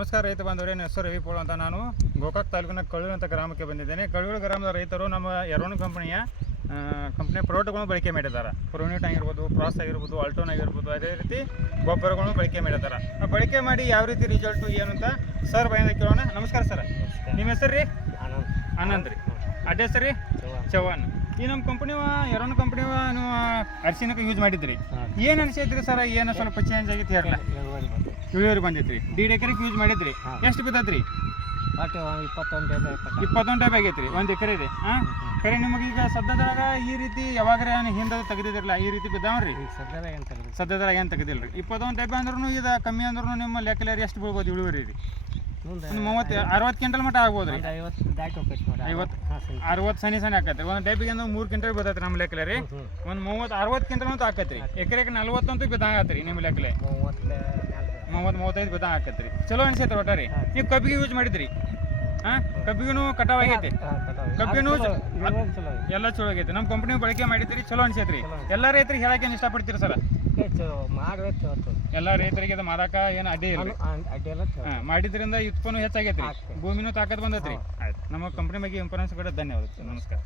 ನಮಸ್ಕಾರ ರೈತ ಬಾಂಧವರೇ ನನ್ನ ಹೆಸರು ರವಿಪೋಳ ಅಂತ ನಾನು ಗೋಕಾಕ್ ತಾಲೂಕಿನ ಕಳ್ಳೂರು ಅಂತ ಗ್ರಾಮಕ್ಕೆ ಬಂದಿದ್ದೇನೆ. ಕಳ್ಳೂರು ಗ್ರಾಮದ ರೈತರು ನಮ್ಮ ಎರೋನ್ ಕಂಪನಿಯ ಕಂಪ್ನಿಯ ಪ್ರಾಡಕ್ಟ್ಗಳನ್ನು ಬಳಕೆ ಮಾಡಿದ್ದಾರೆ. ಪ್ರೊನ್ಯೂಟ್ ಆಗಿರ್ಬೋದು ಪ್ರಾಸ್ ಆಗಿರ್ಬೋದು ಆಲ್ಟೋನ್ ಆಗಿರ್ಬೋದು ಅದೇ ರೀತಿ ಗೊಬ್ಬರಗಳನ್ನು ಬಳಕೆ ಮಾಡಿದ್ದಾರೆ. ಆ ಬಳಕೆ ಮಾಡಿ ಯಾವ ರೀತಿ ರಿಸಲ್ಟು ಏನು ಅಂತ ಸರ್ ಬಯನ ಕೇಳೋಣ. ನಮಸ್ಕಾರ ಸರ್ ನಿಮ್ಮ ಹೆಸರು ರೀ? ಆನಂದ್. ರೀ. ಅಡ್ಡ ಹೆಸರು ರೀ. ಚವ್ಹಾಣ್. ಈ ನಮ್ಮ ಕಂಪ್ನಿವ ಎರೋನ್ ಕಂಪ್ನಿವ ನೀವು ಅರಿಶಿನಕ್ಕೆ ಯೂಸ್ ಮಾಡಿದ್ರಿ. ಏನು ಅನಿಸೈತ್ರಿ ಸರ್ ಏನು ಸ್ವಲ್ಪ ಚೇಂಜ್ ಆಗಿತ್ತು ಹೇಳಲ್ಲ ಇಳುವರಿ ರೀ ಬಂದೈತ್ರಿ. ದೀಡ್ ಎಕರೆಗೆ ಯೂಸ್ ಮಾಡಿದ್ರಿ. ಎಷ್ಟು ಬಿದ್ದೈತ್ರಿ? ಒಟ್ಟು ಇಪ್ಪತ್ತೊಂದು ಇಪ್ಪತ್ತೊಂದು ಟೈಪ್ ಆಗೈತ್ರಿ. ಒಂದು ಎಕರೆ ರೀ. ಹಾಂ? ಕರೆ ನಿಮಗೆ ಈಗ ಸದ್ಯದಾಗ ಈ ರೀತಿ ಯಾವಾಗ ಹಿಂದೆ ತೆಗೆದಿದ್ರಲ್ಲ ಈ ರೀತಿ ಬಿದ್ದಾವ್ರಿ? ಸದ್ಯದಾಗ ಏನು ತೆಗೆದು ಸದ್ಯದಾಗ ಏನು ತೆಗೆದಿಲ್ರಿ? ಇಪ್ಪತ್ತೊಂದು ಟೈಪ್ ಅಂದ್ರೂ ಇದು ಕಮ್ಮಿ ಅಂದ್ರೂ ನಿಮ್ಮ ಲೆಕ್ಕಲೇರಿ ಎಷ್ಟು ಬೀಳ್ಬೋದು ಇಳುವರಿ ರೀ? ಒಂದು ಮೂವತ್ತು ಅರವತ್ತು ಕ್ವಿಂಟಲ್ ಮಟ್ಟ ಆಗ್ಬೋದು ರೀ ಐವತ್ತು ಅರವತ್ತು ಸನಿ ಸನಿ ಆಕತ್ರಿ. ಒಂದು ಟೈಪಿಗೆ ಅಂದ್ರೆ ಮೂರು ಕ್ವಿಂಟಲ್ ಬರ್ತೈತೆ ನಮ್ಮ ಲೆಕ್ಕಲೆ ರೀ. ಒಂದು ಮೂವತ್ತು ಅರವತ್ತು ಕ್ವಿಂಟಲ್ ಅಂತ ಆಕತ್ರಿ. ಎಕರೆಗೆ ನಲ್ವತ್ತಂತೂ ಬಿದ್ದಂಗೆ ನಿಮ್ಮ ಲೆಕ್ಕಲೆ ಮೂವತ್ತು ಮೂವತ್ತೈದು ಬಿದ್ದಂಗೆ ಆಕೈತ್ರಿ ಚಲೋ ಅನ್ಸೈತೆ ಒಟ್ಟಾರಿ. ನೀವು ಕಬ್ಬಿಗೆ ಯೂಸ್ ಮಾಡಿದ್ರಿ. ಹಾ? ಕಬ್ಬಿಗೂ ಕಟಾವ್ ಆಗೈತಿ. ಕಬ್ಬಿನೂ ಎಲ್ಲ ಚಲೋ ಆಗೈತೆ. ನಮ್ಮ ಕಂಪ್ನಿ ಬಳಕೆ ಮಾಡಿದ್ರಿ ಚಲೋ ಅನ್ಸೈತ್ರಿ. ಎಲ್ಲಾ ರೈತರಿಗೆ ಹೇಳಕ್ಕೆ ಏನು ಇಷ್ಟಪಡ್ತೀರಿ ಸರ್? ಎಲ್ಲಾ ರೈತರಿಗೆ ಇದು ಏನ್ ಏನು ಅಡ್ಡಿ ಇಲ್ಲ ಮಾಡಿದ್ರಿಂದ ಉತ್ಪನ್ನ ಹೆಚ್ಚಾಗೈತ್ರಿ. ಆಗ್ತೈತಿ. ಭೂಮಿನೂ ತಾಕತ್ ಬಂದೈತ್ರಿ. ಆಯ್ತು. ನಮ್ಮ ಕಂಪ್ನಿ ಬಗ್ಗೆ ಇಂಪಾರ್ಟೆನ್ಸ್ ಕೂಡ ಧನ್ಯವಾದ ನಮಸ್ಕಾರ.